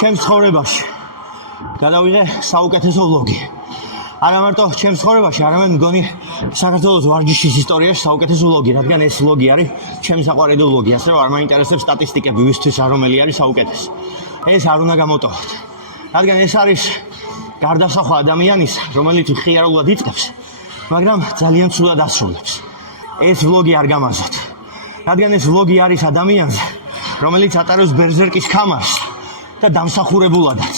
ჩემს ცხოვრებაში გადავიღე საუკეთესო ვლოგი. არა მარტო ჩემს ცხოვრებაში, არამედ მგონი საქართველოს ვარჯიშის ისტორიაში საუკეთესო ვლოგი, რადგან ეს ვლოგი არის ჩემს საყვარელი ვლოგი, ასე რომ არ მაინტერესებს სტატისტიკები, ვისთვის არ რომელი არის საუკეთესო. ეს არ უნდა გამოტოვოთ. რადგან ეს არის გარდასახვა ადამიანის, რომელიც მხიარულად იწყებს, მაგრამ ძალიან ცუდად ასრულებს. ეს ვლოგი არ გამაზოთ. რადგან ეს ვლოგი არის ადამიანზე, რომელიც ატარებს ბერზერკის ხამას და დამსახურებულადაც.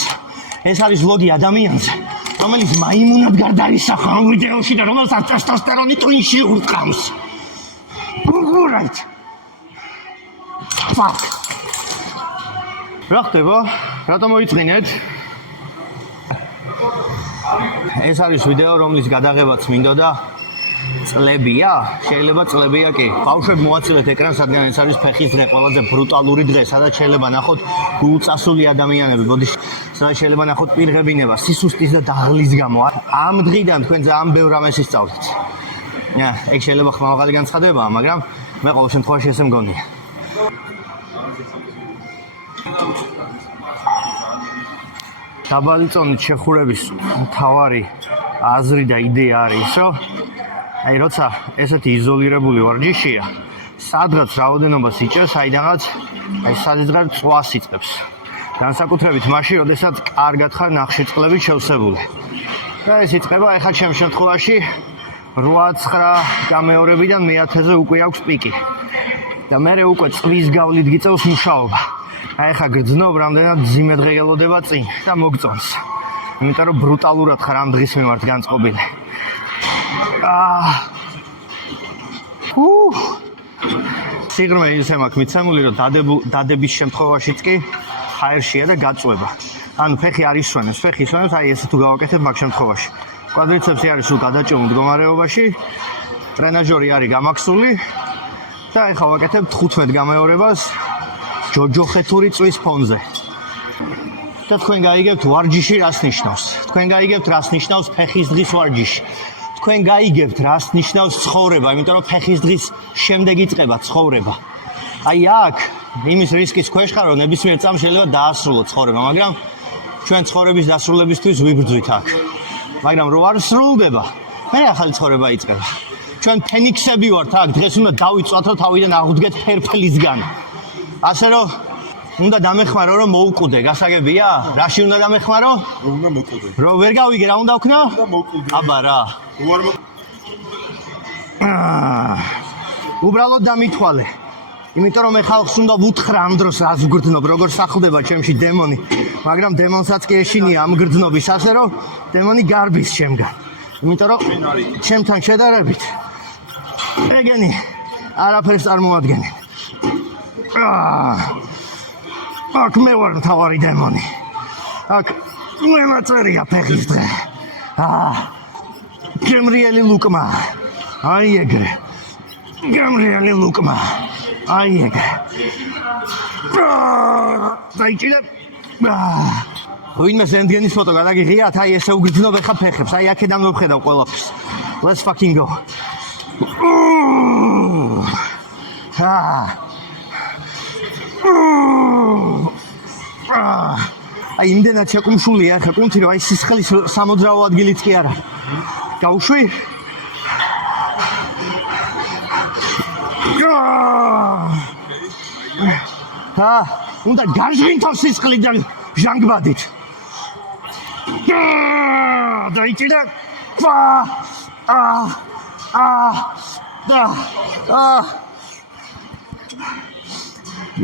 ეს არის ვლოგი ადამიანზე, რომელიც მაიმუნად გარდაისახა ამ ვიდეოში და რომელსაც ტესტოსტერონი ტვინში ურტყამს. Right. Fuck. რა ხდება? რატომ მოიწმინეთ? ეს არის ვიდეო, რომლის გადაღებაც მინდოდა წლებია, შეიძლება წლებია კი. ბავშვები მოაწილეთ ეკრანს, რადგან ეს არის ფეხის დღე, ყველაზე ბრუტალური დღე, სადაც შეიძლება ნახოთ გულწასული ადამიანები. მოდი, სადაც შეიძლება ნახოთ პირღებინება, სისუსტის და დაღლის გამო. ამ დღიდან თქვენ ძალიან ბევრ რამეს ისწავლეთ. ეგ შეიძლება ხმამაღალი განცხადებაა, მაგრამ მე ყოველ შემთხვევაში ესე მგონია. დაბალი წონით შეხურების მთავარი აზრი და იდეა არის, რომ აი როცა ესეთი იზოლირებული ვარჯიშია, სადღაც რაოდენობას იჭერს, საიდანაც აი სადღაც წვას იწყებს. განსაკუთრებით მაშინ, როდესაც კარგად ხარ ნახშირწყლებით შევსებული. და ეს იწყება ახლა ჩემს შემთხვევაში 8-9 გამეორებიდან 1000-ზე უკვე აქვს პიკი. და მე უკვე წვის გავლით გიწევს მუშაობა. აი ახლა გრძნობ, რამდენად მძიმე დღე გელოდება წინ და მოგწონს. იმიტომ რომ ბრუტალურად ხარ ამ დღის მიმართ განწყობილი. სიღრმე ისე მაქვს მიცემული, რომ დადების შემთხვევაშიც კი ჰაერშია და გაწვება. ანუ ფეხი არ ისვენებს, ფეხი ისვენებს, აი ესე თუ გავაკეთებ მაგ შემთხვევაში. კვადრიცეპსი არის სულ გადაჭიმულ მდგომარეობაში, ტრენაჟორი არის გამაქსული და ახლა ვაკეთებ 15 გამეორებას ჯოჯოხეთური წვის ფონზე. და თქვენ გაიგებთ ვარჯიში რას ნიშნავს. თქვენ გაიგებთ რას ნიშნავს ფეხის დღის ვარჯიში. თქვენ გაიგებთ რას ნიშნავს ცხოვრება, იმიტომ რომ ფეხის დღის შემდეგ იწყება ცხოვრება. აი აქ იმის რისკის ქვეშ ხარ, რომ ნებისმიერ წამს შეიძლება დაასრულო ცხოვრება, მაგრამ ჩვენ ცხოვრების დასრულებისთვის ვიბრძვით აქ. მაგრამ რო არ სრულდება, მე ახალი ცხოვრება იწყება. ჩვენ ფენიქსები ვართ აქ, დღეს უნდა დავიწვათ, რომ თავიდან აღვდგეთ ფერფლისგან. ასე რომ უნდა დამეხმარო, რომ მოუკვდე, გასაგებია? რაში უნდა დამეხმარო? რომ უნდა მოკვდე. რომ ვერ გავიგე, რა უნდა ვქნა? უნდა მოკვდე. აბა რა. უბრალოდ დამითვალე. იმიტომ რომ მე ხალხს უნდა ვუთხრა ამ დროს რას ვგრძნობ, როგორ სახლდება ჩემში დემონი, მაგრამ დემონსაც კი ეშინია ამ გრძნობის, ასე რომ დემონი გარბის ჩემგან. იმიტომ რომ ჩემთან შედარებით ეგენი არაფერს წარმოადგენენ. აქ მე ვარ მთავარი დემონი. აქ მე მაწერია ფეხის დღე. გემრიელი ლუკმა. აი ეგრე. გემრიელი ლუკმა. აი ეგრე. დაიჭირე. ვინმე რენტგენის ფოტო გადაგიღიათ, აი ესე უგრძნობ ხა ფეხებს. აი აქედან ვხედავ ყველაფერს. Let's fucking go. აი იმდენად შეკუმშულია ხა კუნთი, რომ აი სისხლის სამოძრაო ადგილიც კი არა. გავუშვი? უნდა გაჟღინთო სისხლიდან ჟანგბადით. დაიჭირე.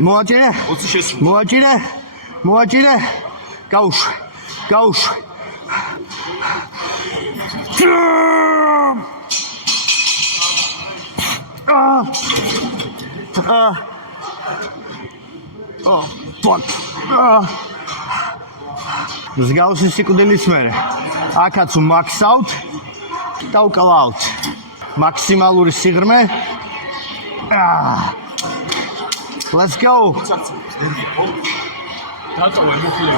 მოაჭირე? მოაჭირე? მოაჭირე? გავუშვი. გავუშვი. Fuck. მსგავსი სიკვდილის მერე. აქაც მაქსაუთ და უკალაუთ. მაქსიმალური სიღრმე. Let's go. დაწოვე მოხლები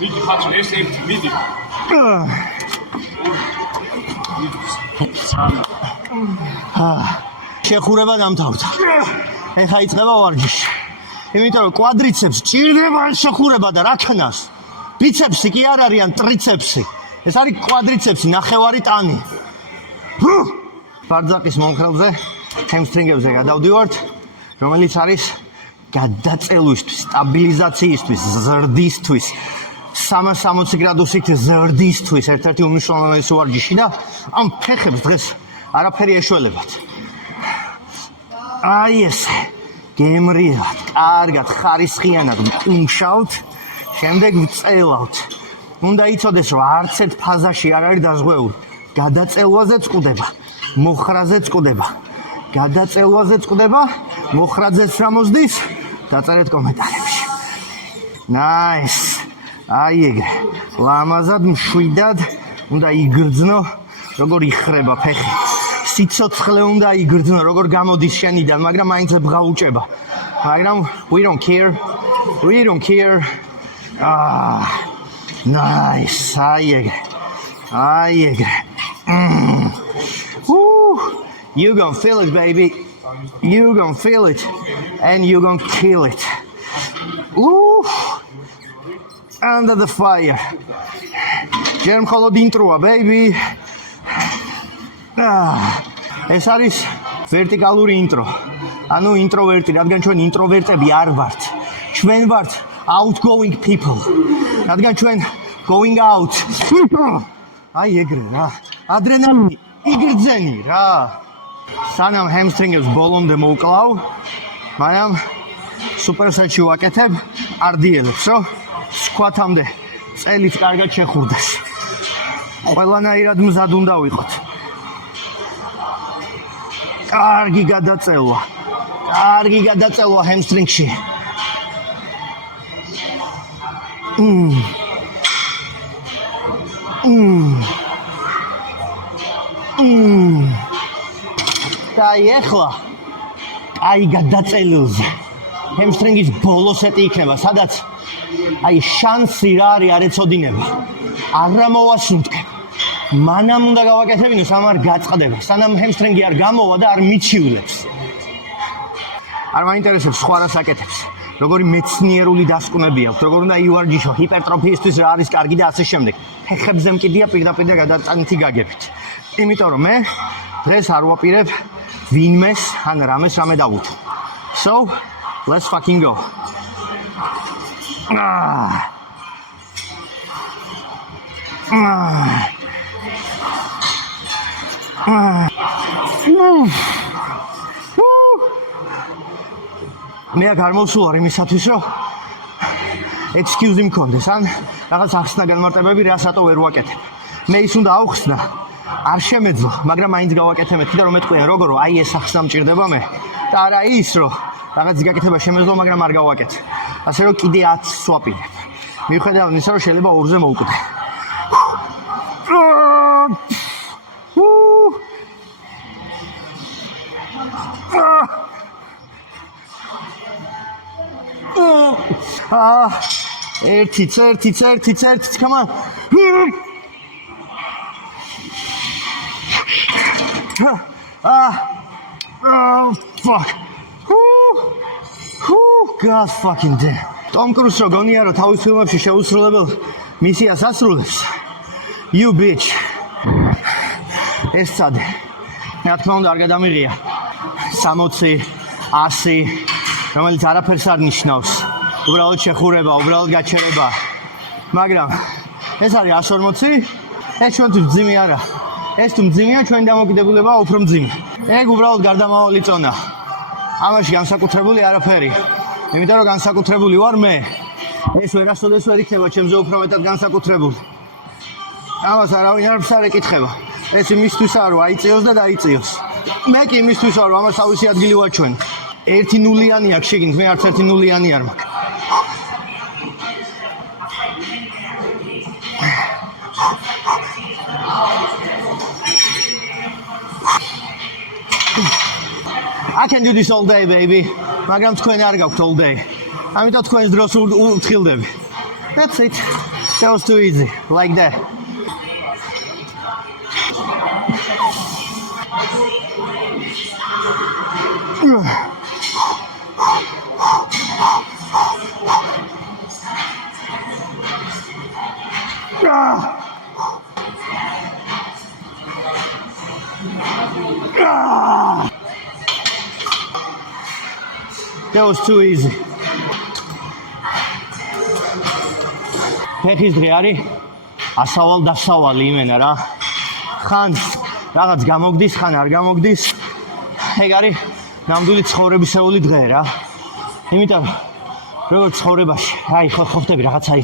მიდი ხაცო ეს ერთი მიდი შეხურება დამთავრდა. ეხა იწყება ვარჯიში. იმიტომ რომ კვადრიცეპს ჭირდება შეხურება და რა ქნას. ბიცეპსი კი არ არის ან ტრიცეპსი. ეს არის კვადრიცეპსი, ნახევარი ტანი. ბარძაყის მომხრალზე, ჰემსტრინგებზე გადავდივართ, რომელიც არის გადაწელვისთვის, სტაბილიზაციისთვის, ზრდისთვის, 360 გრადუსით ზრდისთვის ერთ-ერთი უმნიშვნელოვანესი ვარჯიში და ამ ფეხებს დღეს არაფერი ეშველებათ. აი ესე, გემრიათ, კარგად, ხარისხიანად ვკუმშავთ, შემდეგ ვწელავთ. უნდა იცოდეს, რომ არც ერთ ფაზაში არ არის დაზღვეული. გადაწელვაზე წყვდება, მოხრაზე წყვდება. გადაწელვაზე წყვდება, მოხრაძეც რა მოსდის, დაწერეთ კომენტარებში. Nice. აი ეგრე. ლამაზად მშვიდად უნდა იგრძნო, როგორ იხრება ფეხი. სიცოცხლე უნდა იგრძნო, როგორ გამოდის შენიდან, მაგრამ მაინც ბღაუჭება. მაგრამ we don't care. We don't care. Nice. აი ეგრე. აი ეგრე. You gonna feel it, baby. You gonna feel it, and you gonna kill it. Ooh, under the fire. ჯერ მხოლოდ ინტროა, baby. ეს არის ვერტიკალური ინტრო. ანუ ინტროვერტი, რადგან ჩვენ ინტროვერტები არ ვართ. ჩვენ ვართ outgoing people. რადგან ჩვენ going out. აი ეგრე რა. ადრენალინი იგრძენი რა. სანამ ჰემსტრინგებს ბოლომდე მოვკლავ, მაგრამ სუპერსეტში ვაკეთებ არდიელებს, რომ სკვათამდე წელით კარგად შეხურდეს. ყველანაირად მზად უნდა ვიყოთ. კარგი გადაწელვა ჰემსტრინგში. და ეხლა აი გადაწელილზე ჰემსტრინგის ბოლო სეტი იქნება, სადაც აი შანსი რა არის არ ეცოდინება. არა მოვასუნთქებ. მანამ უნდა გავაკეთებინო, სანამ არ გაწყდება, სანამ ჰემსტრინგი არ გამოვა და არ მიჩივლებს. არ მაინტერესებს სხვა რას აკეთებს. როგორი მეცნიერული დასკვნები აქვს, როგორ უნდა ივარჯიშო, ჰიპერტროფიისთვის რა არის კარგი და ასე შემდეგ. ფეხებზე მკიდია პირდაპირ და გადაწანითი გაგებით. იმიტომ რომ მე დღეს არ ვაპირებ ვინმეს ან რამეს რამე დავუთო. So, let's fucking go. მე არ მოვსულ იმისათვის, რომ excuse-ი მქონდეს, ან რაღაც ახსნა განმარტებები რასატო ვერ ვაკეთებ. მე ის უნდა ავხსნა, არ შემეძლო, მაგრამ მაინც გავაკეთე მეთქი და რომ მეტყვია როგორ აი ეს ახსნა მჭირდება მე და არა ის, რომ რაღაც გაკეთება შემეძლო, მაგრამ არ გავაკეთე. ასე რომ კიდე 10 ვაპირებ. მიუხედავად იმისა, რომ შეიძლება 2-ზე მოვკვდე. ერთი, come on. Oh, fuck. God fucking damn. Tom Cruise რო გონია, რომ თავის ფილმებში შეუსრულებელ მისიას ასრულებს. You bitch. ეს წადე. რა თქმა უნდა არ გადამიღია. 60, 100, რომელიც არაფერს არ ნიშნავს. უბრალოდ შეხურება, უბრალოდ გაჩერება. მაგრამ ეს არის 140, ეს ჩვენთვის მძიმე არა. ეს თუ მძიმეა, ჩვენი დამოკიდებულებაა უფრო მძიმე. ეგ უბრალოდ გარდამავალი წონა. ამაში განსაკუთრებული არაფერი. იმიტომ რომ განსაკუთრებული ვარ მე. ეს ვერასოდეს ვერ იქნება ჩემზე უფრო მეტად განსაკუთრებული. ამას არავინ არ ეკითხება. ეს იმისთვისაა, რომ აიწიოს და დაიწიოს. მე კი იმისთვისაა, რომ ამას თავისი ადგილი ვაჩვენ. ერთი ნულიანი აქვს შეგინთ, მე არც ერთი ნულიანი არ მაქვს. I can do this all day, baby. მაგრამ თქვენ არ გაქვთ all day. ამიტომ თქვენს დროს უთხრილდები. That's it. That was too easy. Like that. That was too easy. ფეხის დღე არის ასავალ-დასავალი იმენა რა. ხან რაღაც გამოგდის, ხან არ გამოგდის. ეგ არის ნამდვილი ცხოვრებისეული დღე რა. იმიტომ როგორც ცხოვრებაში, აი ხო ხდება რაღაცა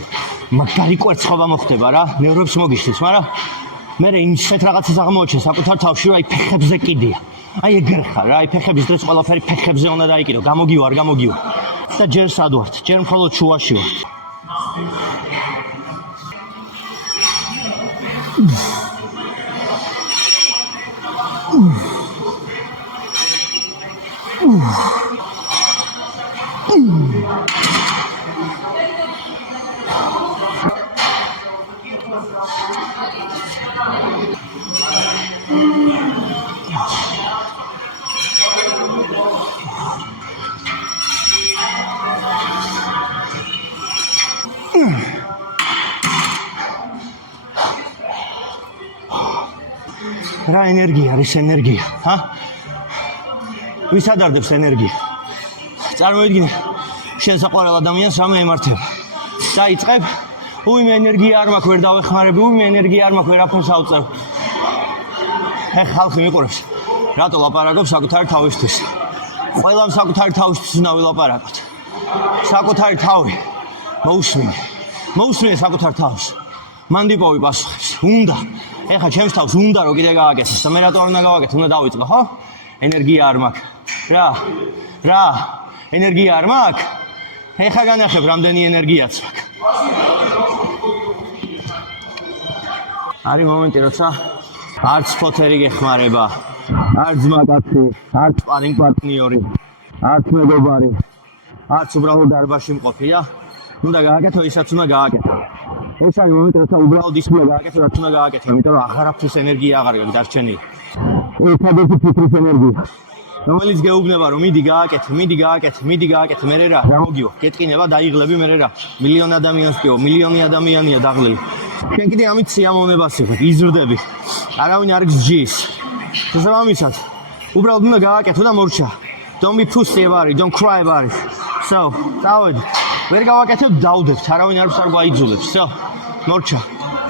მაგარი კვერცხობა მოხდება რა, ნევრებს მოგიშლის, მაგრამ მე ისეთ რაღაცას აღმოაჩენ საკუთარ თავში, რომ აი ფეხებზე კიდია. აი ეგრე ხარ რა, აი ფეხების დღეს ყველაფერი ფეხებზე უნდა დაიკიდო, გამოგივა, არ გამოგივა. და ჯერ სად ვართ? ჯერ მხოლოდ შუაში ვართ. რა ენერგია არის ენერგია, ჰა? ვის ადარდებს ენერგია? წარმოიდგინე, შენ საყვარელ ადამიანს რამე ემართება. დაიწყებ, უიმე ენერგია არ მაქვს, ვერ დავეხმარები, უიმე ენერგია არ მაქვს, ვერაფერს ავწევ. ხალხი მიყურებს, რატო ლაპარაკობს საკუთარი თავისთვის? ყველამ საკუთარი თავისთვის უნდა ვილაპარაკოთ. საკუთარი თავი მოусმინე საკუთარ თავს. მანდიპოვი პასუხებს. უნდა. ეხლა ჩემს თავს უნდა რომ კიდე გააკეთოს და მე რატო არ უნდა გავაკეთო? უნდა დავიწყო, ხო? ენერგია არ მაქვს. რა? ენერგია არ მაქვს? ეხლა განახებ რამდენი ენერგიაც მაქვს. არის მომენტი, როცა არც ფოთერი გეხმარება, არც ძმაკაცი, არც სპარინგ პარტნიორი, არც მეგობარი, არც უბრალოდ დარბაზში მყოფი და უნდა გააკეთო ისაც უნდა გააკეთო. ეს არის მომენტი, როცა უბრალოდ ის უნდა გააკეთო, რაც უნდა გააკეთო, იმიტომ რომ აღარაფრის ენერგია აღარ აქვს დარჩენილი. ერთადერთი ფიქრის ენერგია, რომელიც გეუბნება რომ მიდი გააკეთე, მერე რა გამოგიო, გეტყინება, დაიღლები, მერე რა. მილიონი ადამიანს პიო, მილიონი ადამიანია დაღლილი. შენ კიდე ამით სიამოვნებას იღებ, იზრდები. არავინ არ გსჯის. შესაბამისად, უბრალოდ უნდა გააკეთო და მორჩა. Don't be pussy about it, don't cry about it. So, დავედი. ვერ გავაკეთებ, დავდებთ, არავინ არ გვაიძულებს. So, მორჩა.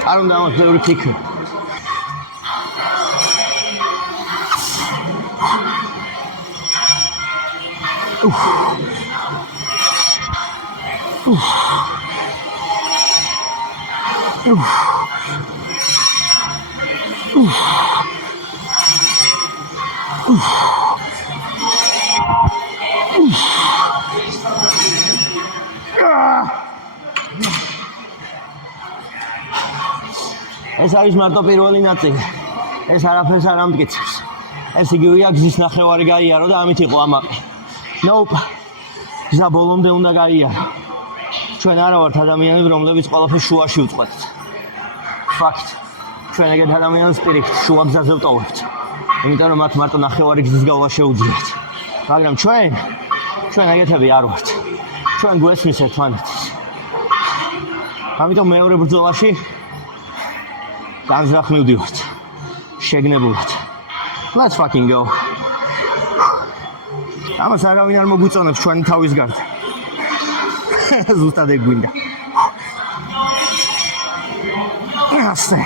არ უნდა ამას ბევრი ფიქრი. ეს არის მარტო პირველი ნაწილი. ეს არაფერს არ ამტკიცებს. ეს იგივეა გზის ნახევარი გაიარო და ამით იყო ამაყი. Nope. გზა ბოლომდე უნდა გაიარო. ჩვენ არა ვართ ადამიანები, რომლებიც ყველაფერს შუაში უწყვეტთ. Fact. ჩვენ ეგეთ ადამიანებს პირიქით შუა გზაზე ვტოვებთ. იმიტომ რომ მათ მარტო ნახევარი გზის გავლა შეუძლიათ. მაგრამ ჩვენ ეგეთები არ ვართ. ჩვენ გვესმის ერთმანეთს. ამიტომ მეორე ბრძოლაში განზრახ მივდივართ. შეგნებულად. Let's fucking go. ამას არავინ არ მოგვიწონებს ჩვენი თავის გარდა. ზუსტად ეგ გვინდა. ასე.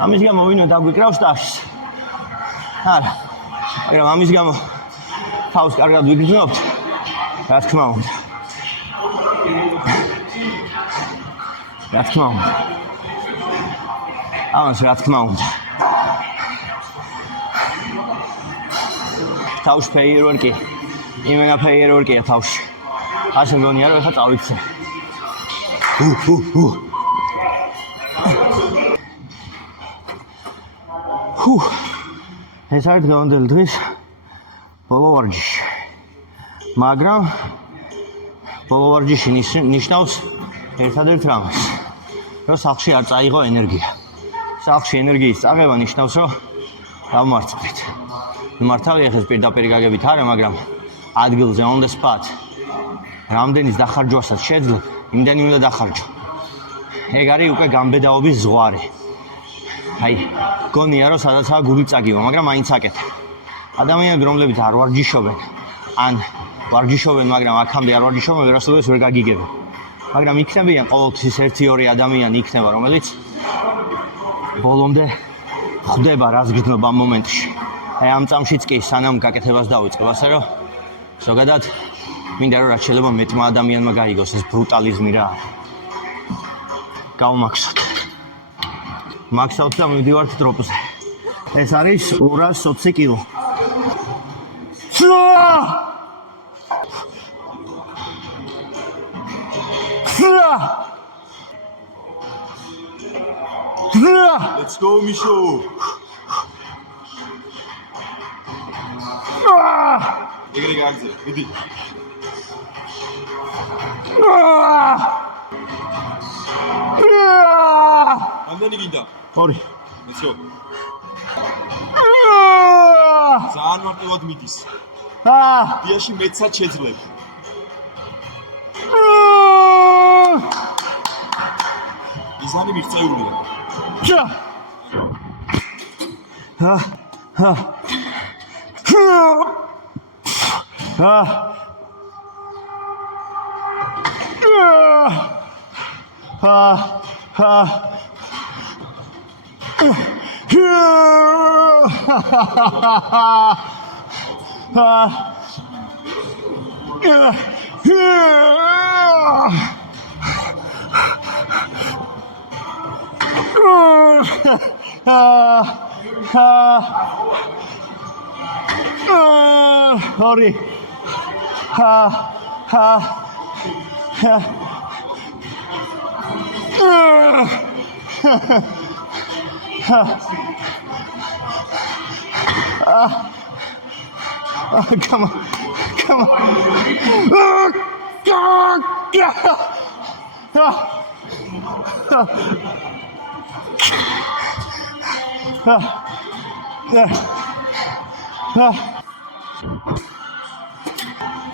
ამის გამო ვინმე დაგვიკრავს ტაშს. არა. მაგრამ ამის გამო თავს კარგად ვიგრძნობთ. რა თქმა უნდა. რა თქმა უნდა. ამას რა თქმა უნდა. თავს ფეიერვერკი. იმენა ფეიერვერკია თავში. ასე მგონია რომ ეხლა წავიქცე. ეს არის დღევანდელი დღის ბოლო ვარჯიში. მაგრამ ბოლო ვარჯიში ნიშნავს ერთადერთ რამეს, რომ სახლში არ წაიღო ენერგია. სახლში ენერგიის წაღება ნიშნავს, რომ დავმარცხდით. მართავი ეხლა პირდაპირ გაგებით არა, მაგრამ ადგილზე on the spot. რამდენის დახარჯვასაც შეძლებ, იმდენი უნდა დახარჯო. ეგ არის უკვე გამბედაობის ზღვარი. აი, გონია რომ სადაცაა გული წაგივა, მაგრამ მაინც აკეთებ. ადამიანები, რომლებიც არ ვარჯიშობენ, ან ვარჯიშობენ, მაგრამ აქამდე არ ვარჯიშობენ, ვერასოდეს ვერ გაგიგებენ. მაგრამ იქნებიან ყოველთვის 1-2 ადამიანი იქნება, რომელიც ბოლომდე ხვდება რას გრძნობა ამ მომენტში. აი ამ წამშიც კი სანამ გაკეთებას დავიწყებ, ასე რომ ზოგადად მინდა რომ რაც შეიძლება მეტმა ადამიანმა გაიგოს ეს ბრუტალიზმი რა არის. გავმაქსოთ. მაქსავთ და მივდივართ დროპზე. ეს არის 220 კილო. Let's go, Misho. ეგრე გააგზავნე, მიდი. ამდენი გინდა? 2. Let's go. ძალიან მარტივად მიდის. დიაში მეცად შეძლებ. იზანი მიღწეულია. Sorry. Come on.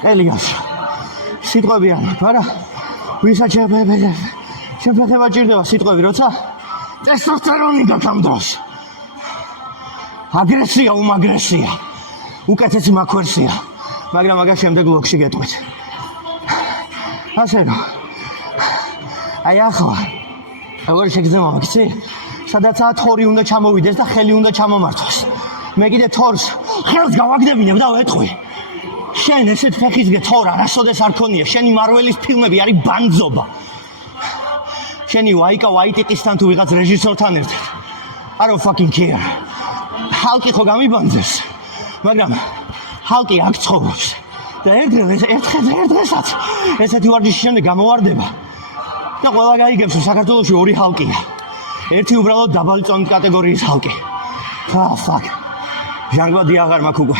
Elias. სიტყვები არის, არა? ვისაც შეფეხება ჭირდება სიტყვები, როცა ტესტოსტერონი გაქვს. აგრესია, უმაგრესია. უკეთესი მაქვერსია. მაგრამ მაგას შემდეგ ბლოგში გეტყვით. ასე რომ. აი ახლა. როგორ შეგძემა მაგიცი? სადაცაა თორი უნდა ჩამოვიდეს და ხელი უნდა ჩამომართოს. მე კიდე თორს ხელს გავაგდებინებ და ვეტყვი. შენ ესეთ ფეხისგე თორ არასოდეს არ ქონია. შენი მარველის ფილმები არის ბანძობა. შენი ვაიკა ვაიტიკისთან თუ ვიღაც რეჟისორთან ერთად. I don't fucking care. ჰალკი ხო გამიბანძეს. მაგრამ ჰალკი აქ ცხოვრობს. და ერთ-ერთსაც ესეთი ვარჯიშის შემდეგ გამოვარდება. და ყველა გაიგებს რომ საქართველოში 2 ჰალკია. ერთი უბრალოდ დაბალი წონის კატეგორიის ჰალკი. Fuck. ჟანგბადი აღარ მაქვს უკვე.